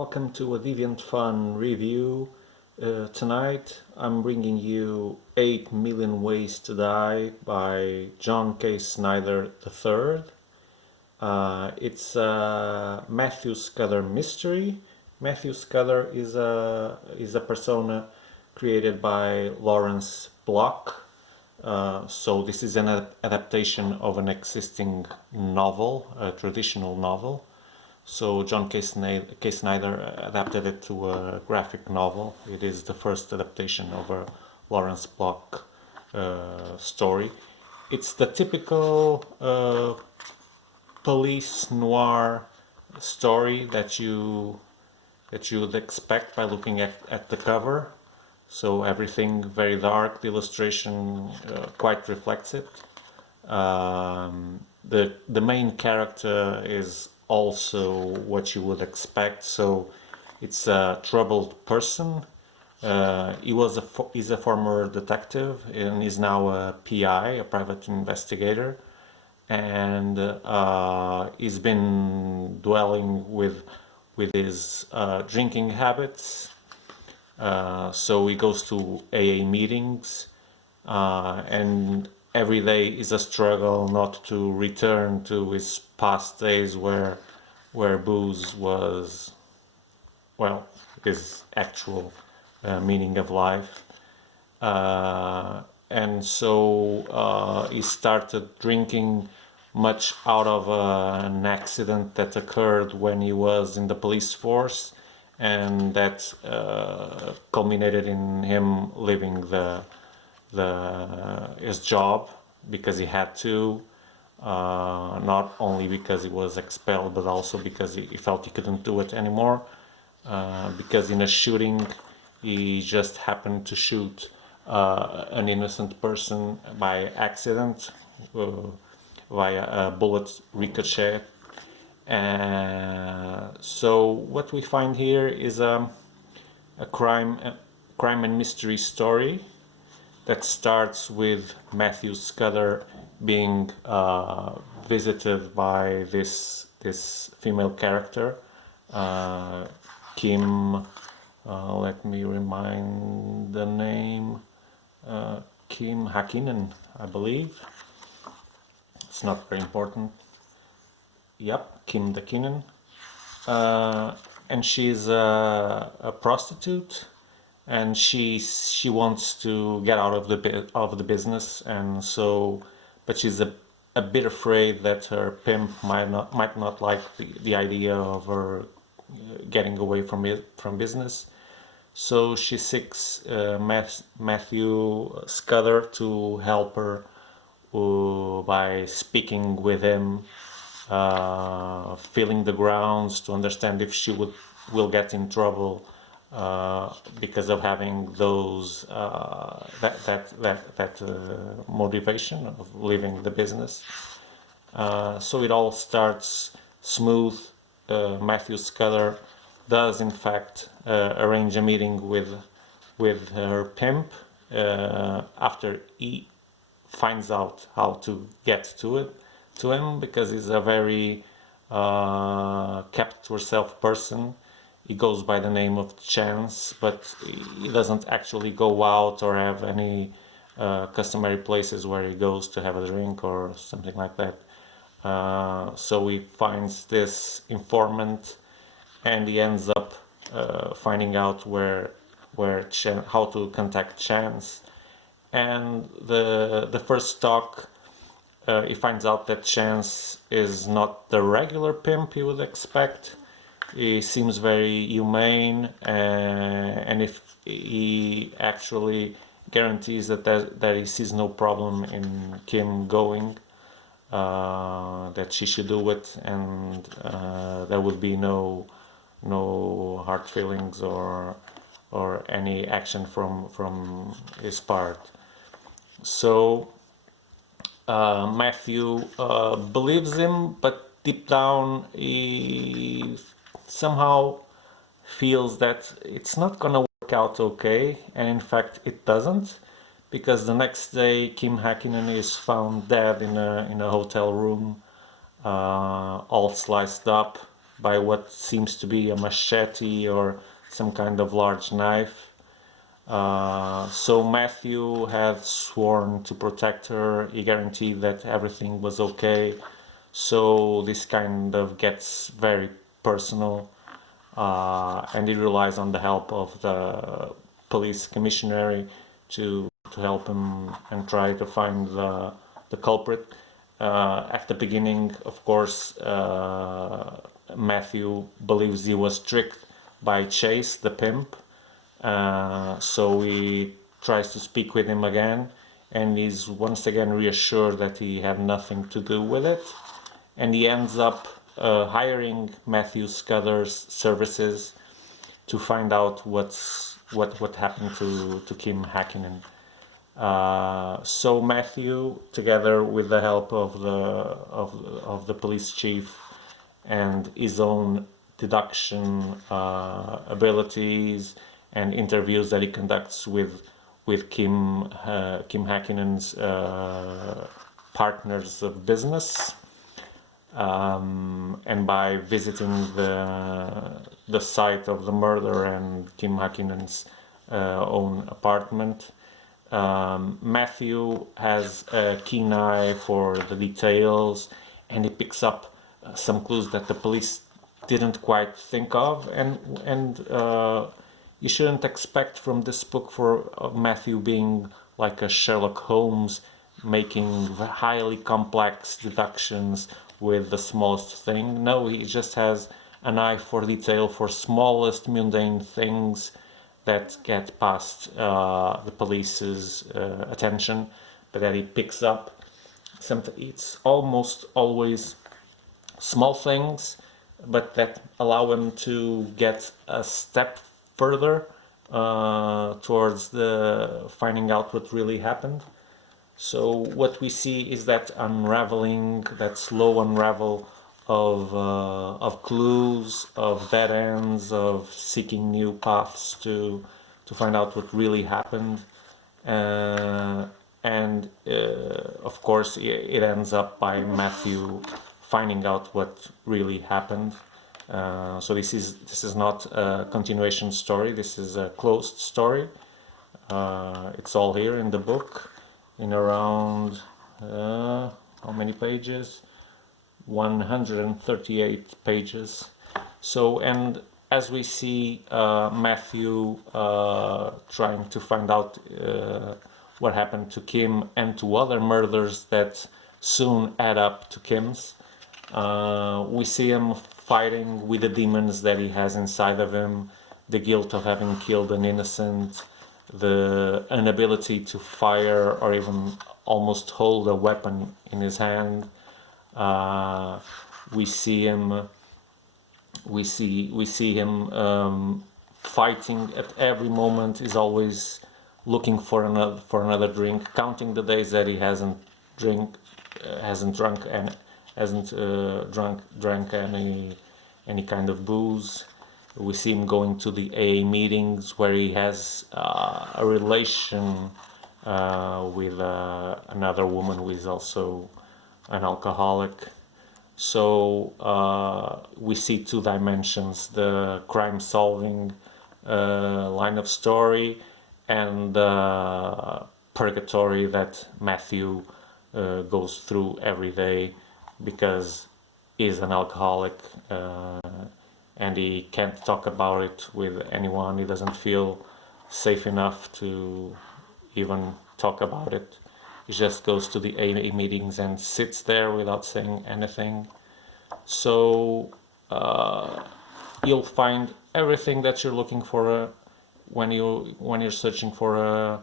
Welcome to a Deviant.fun review. Tonight I'm bringing you 8 Million Ways to Die by John K. Snyder III. It's a Mathew Scudder mystery. Mathew Scudder is a persona created by Lawrence Block. So this is an adaptation of an existing novel, a traditional novel. So John K. Snyder adapted it to a graphic novel. It is the first adaptation of a Lawrence Block story. It's the typical police noir story that you would expect by looking at the cover. So everything very dark. The illustration quite reflects it. The main character is also what you would expect. So it's a troubled person. He's a former detective and is now a PI, a private investigator, and he's been dwelling with his drinking habits. So he goes to AA meetings, and every day is a struggle not to return to his past days where booze was, well, his actual meaning of life. And so he started drinking much out of an accident that occurred when he was in the police force, and that culminated in him leaving his job because he had to, not only because he was expelled, but also because he felt he couldn't do it anymore, because in a shooting he just happened to shoot an innocent person by accident, via a bullet ricochet. So what we find here is a crime and mystery story that starts with Mathew Scudder being visited by this female character, Kim. Let me remind the name. Kim Hakkinen, I believe. It's not very important. Yep, Kim Hakkinen. And she's a prostitute, and she wants to get out of the business, and so, but she's a bit afraid that her pimp might not like the idea of her getting away from business. So she seeks Mathew Scudder to help her by speaking with him, feeling the grounds to understand if she will get in trouble because of having those that motivation of leaving the business. So it all starts smooth. Mathew Scudder does in fact arrange a meeting with her pimp after he finds out how to get to him, because he's a very kept to herself person. He goes by the name of Chance, but he doesn't actually go out or have any customary places where he goes to have a drink or something like that. So he finds this informant, and he ends up finding out how to contact Chance. And the first talk, he finds out that Chance is not the regular pimp he would expect. He seems very humane, and if he actually guarantees that he sees no problem in Kim going, that she should do it, and there would be no hard feelings or any action from his part. So Mathew believes him, but deep down he somehow feels that it's not gonna work out okay, and in fact it doesn't, because the next day Kim Hakkinen is found dead in a hotel room, all sliced up by what seems to be a machete or some kind of large knife. So Matthew had sworn to protect her. He guaranteed that everything was okay. So this kind of gets very personal, and he relies on the help of the police commissionary to help him and try to find the culprit. At the beginning, of course, Matthew believes he was tricked by Chase, the pimp. So he tries to speak with him again, and he's once again reassured that he had nothing to do with it. And he ends up hiring Mathew Scudder's services to find out what happened to Kim Hakkinen. So Matthew, together with the help of the police chief and his own deduction abilities and interviews that he conducts with Kim Hakkinen's partners of business, and by visiting the site of the murder and Kim Hakkinen's own apartment, Matthew has a keen eye for the details, and he picks up some clues that the police didn't quite think of, and you shouldn't expect from this book for Matthew being like a Sherlock Holmes, making highly complex deductions with the smallest thing. No, he just has an eye for detail, for smallest mundane things that get past the police's attention, but that he picks up. It's almost always small things, but that allow him to get a step further towards the finding out what really happened. So what we see is that unraveling, that slow unravel of clues, of dead ends, of seeking new paths to find out what really happened, and of course it ends up by Matthew finding out what really happened. So this is not a continuation story. This is a closed story. It's all here in the book, in around how many pages? 138 pages. So, and as we see Matthew trying to find out what happened to Kim and to other murders that soon add up to Kim's, we see him fighting with the demons that he has inside of him, the guilt of having killed an innocent, the inability to fire or even almost hold a weapon in his hand. We see him fighting at every moment. He's always looking for another drink, counting the days that he hasn't drunk any kind of booze. We see him going to the AA meetings where he has a relation with another woman who is also an alcoholic. So we see two dimensions: the crime-solving line of story and the purgatory that Matthew goes through every day because he's an alcoholic, and he can't talk about it with anyone. He doesn't feel safe enough to even talk about it. He just goes to the AA meetings and sits there without saying anything. So you'll find everything that you're looking for when you're searching for a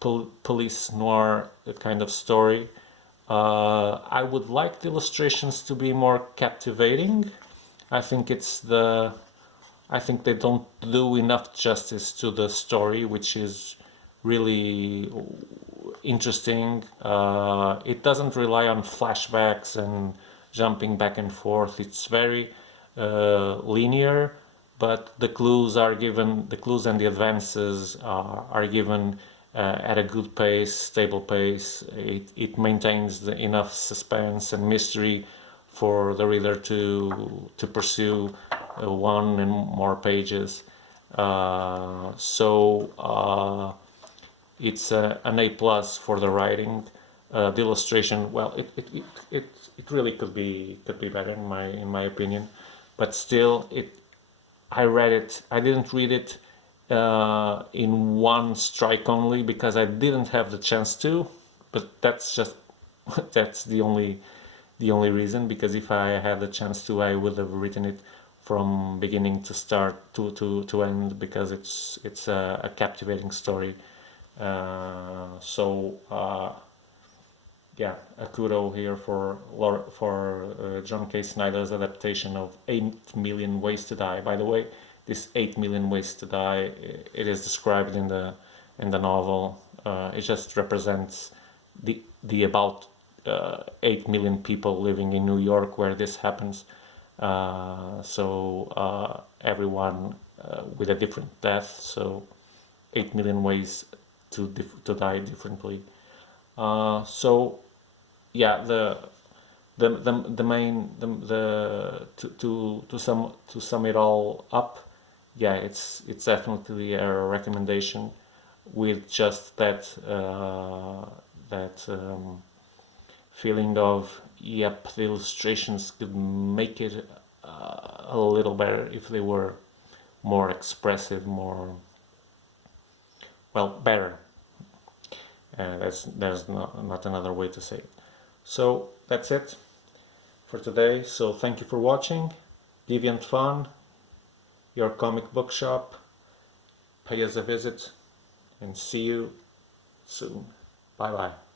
police noir kind of story. I would like the illustrations to be more captivating. I think they don't do enough justice to the story, which is really interesting. It doesn't rely on flashbacks and jumping back and forth. It's very linear, but the clues and the advances are given at a good pace, stable pace. It maintains enough suspense and mystery for the reader to pursue one and more pages. It's an A plus for the writing. The illustration, well, it really could be better in my opinion, but still, I read it. I didn't read it in one strike only because I didn't have the chance to. But that's just that's the only reason. Because if I had the chance to, I would have written it from beginning to start to end, because it's a captivating story. Yeah, a kudo here for John K. Snyder's adaptation of 8 Million Ways to Die. By the way, this 8 Million Ways to Die, it is described in the novel. It just represents the about 8 million people living in New York where this happens. Everyone with a different death. So 8 million ways to die differently. Yeah, the main to sum it all up, yeah, it's definitely a recommendation, with just that feeling of, yep, the illustrations could make it a little better if they were more expressive, more, well, better. There's not another way to say it. So that's it for today. So thank you for watching. Deviant.fun, your comic book shop. Pay us a visit, and see you soon. Bye bye.